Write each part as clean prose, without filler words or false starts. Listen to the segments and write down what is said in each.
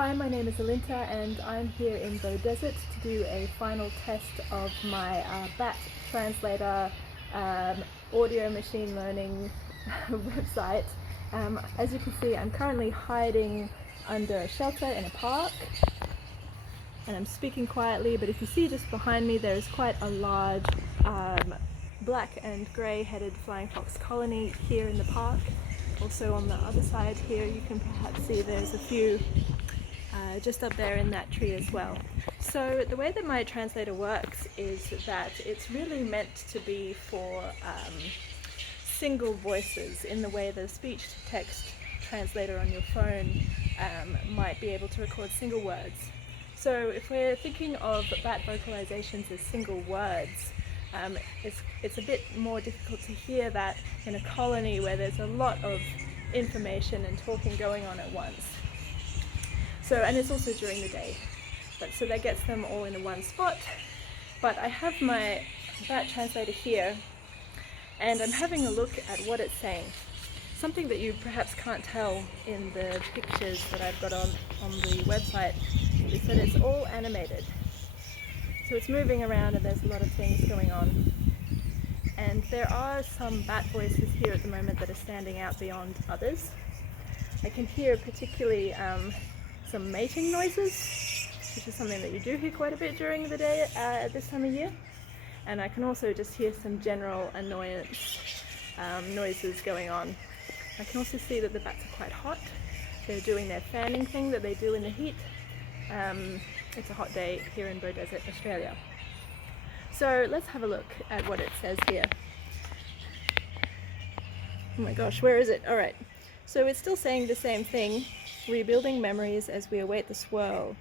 Hi, my name is Alinta and I'm here in Bow Desert to do a final test of my BAT translator audio machine learning website. As you can see, I'm currently hiding under a shelter in a park and I'm speaking quietly, but if you see just behind me there is quite a large black and grey-headed flying fox colony here in the park. Also on the other side here you can perhaps see there's a few just up there in that tree as well. So the way that my translator works is that it's really meant to be for single voices, in the way the speech-to-text translator on your phone might be able to record single words. So if we're thinking of BAT vocalisations as single words, it's a bit more difficult to hear that in a colony where there's a lot of information and talking going on at once. So, and it's also during the day, so that gets them all in one spot. But I have my BAT translator here and I'm having a look at what it's saying. Something that you perhaps can't tell in the pictures that I've got on the website is that it's all animated. So it's moving around and there's a lot of things going on. And there are some BAT voices here at the moment that are standing out beyond others. I can hear particularly some mating noises, which is something that you do hear quite a bit during the day at this time of year. And I can also just hear some general annoyance noises going on. I can also see that the bats are quite hot. They're doing their fanning thing that they do in the heat. It's a hot day here in Bow Desert, Australia. So let's have a look at what it says here. Oh my gosh, where is it? Alright, so it's still saying the same thing. Rebuilding memories as we await the swirl.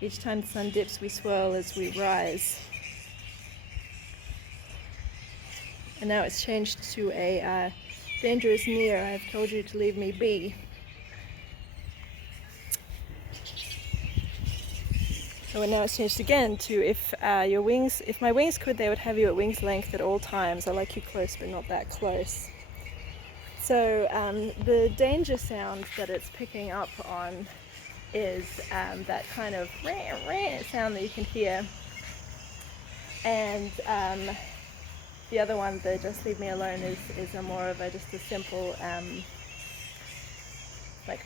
Each time the sun dips, we swirl as we rise. And now it's changed to a danger is near, I have told you to leave me be. So now it's changed again to if my wings could, they would have you at wing's length at all times. I like you close but not that close. So the danger sound that it's picking up on is that kind of sound that you can hear. And the other one, the just leave me alone, is a more of just a simple like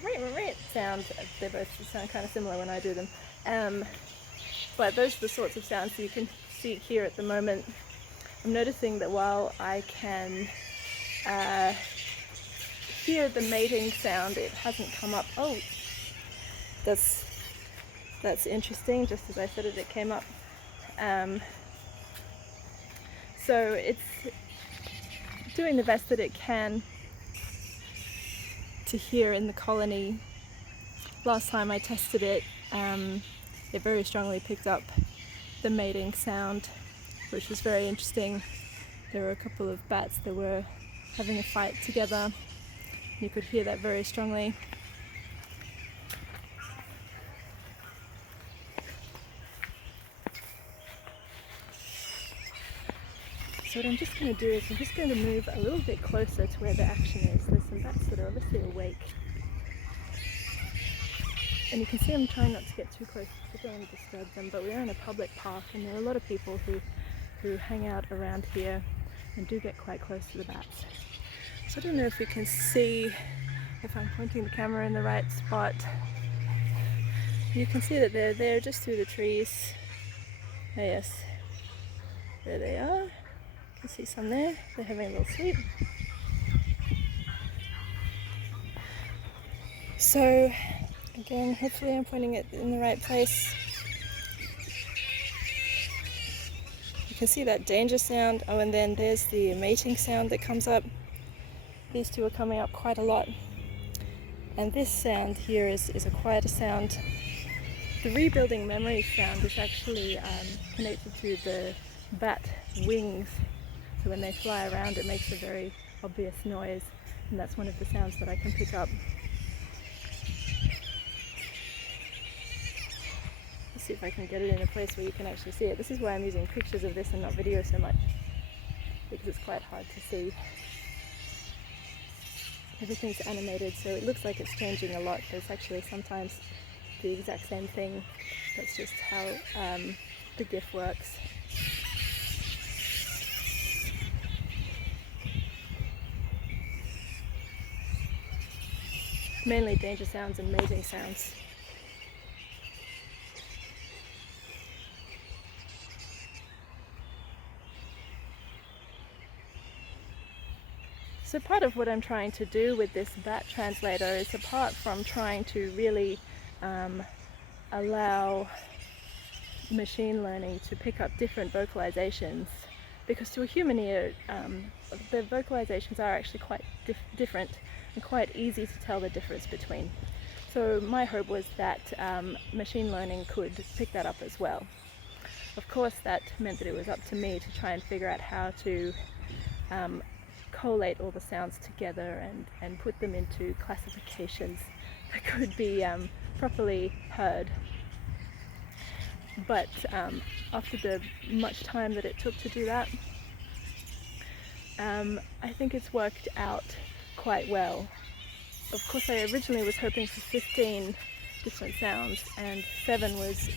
sound. They both sound kind of similar when I do them. But those are the sorts of sounds that you can see here at the moment. I'm noticing that while I can hear the mating sound, it hasn't come up. Oh, that's interesting. Just as I said it, it came up. So it's doing the best that it can to hear in the colony. Last time I tested it, it very strongly picked up the mating sound, which was very interesting. There were a couple of bats that were having a fight together. You could hear that very strongly. So what I'm just going to do is I'm just going to move a little bit closer to where the action is. There's some bats that are obviously awake. And you can see I'm trying not to get too close because I don't want to disturb them, but we're in a public park and there are a lot of people who hang out around here and do get quite close to the bats. So I don't know if you can see, if I'm pointing the camera in the right spot. You can see that they're there just through the trees. Oh yes, there they are. You can see some there. They're having a little sleep. So again, hopefully I'm pointing it in the right place. You can see that danger sound. Oh, and then there's the mating sound that comes up. These two are coming up quite a lot. And this sound here is a quieter sound. The rebuilding memory sound is actually connected to the bat wings. So when they fly around, it makes a very obvious noise. And that's one of the sounds that I can pick up. See if I can get it in a place where you can actually see it. This is why I'm using pictures of this and not video so much, because it's quite hard to see. Everything's animated, so it looks like it's changing a lot, but it's actually sometimes the exact same thing. That's just how the GIF works. Mainly danger sounds and mating sounds. So part of what I'm trying to do with this bat translator is, apart from trying to really allow machine learning to pick up different vocalizations, because to a human ear the vocalizations are actually quite different and quite easy to tell the difference between. So my hope was that machine learning could pick that up as well. Of course, that meant that it was up to me to try and figure out how to collate all the sounds together and put them into classifications that could be properly heard. But after the much time that it took to do that, I think it's worked out quite well. Of course, I originally was hoping for 15 different sounds, and 7 was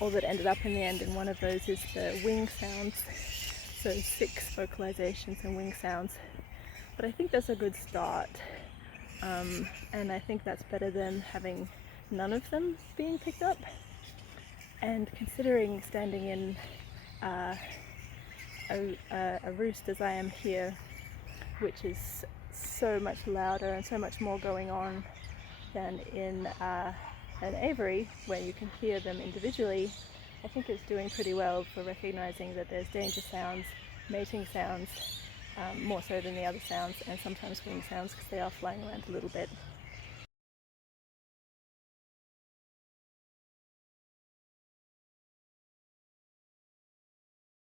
all that ended up in the end, and one of those is the wing sounds. So 6 vocalizations and wing sounds. But I think that's a good start, and I think that's better than having none of them being picked up. And considering standing in a roost as I am here, which is so much louder and so much more going on than in an aviary where you can hear them individually, I think it's doing pretty well for recognizing that there's danger sounds, mating sounds, more so than the other sounds, and sometimes wing sounds because they are flying around a little bit.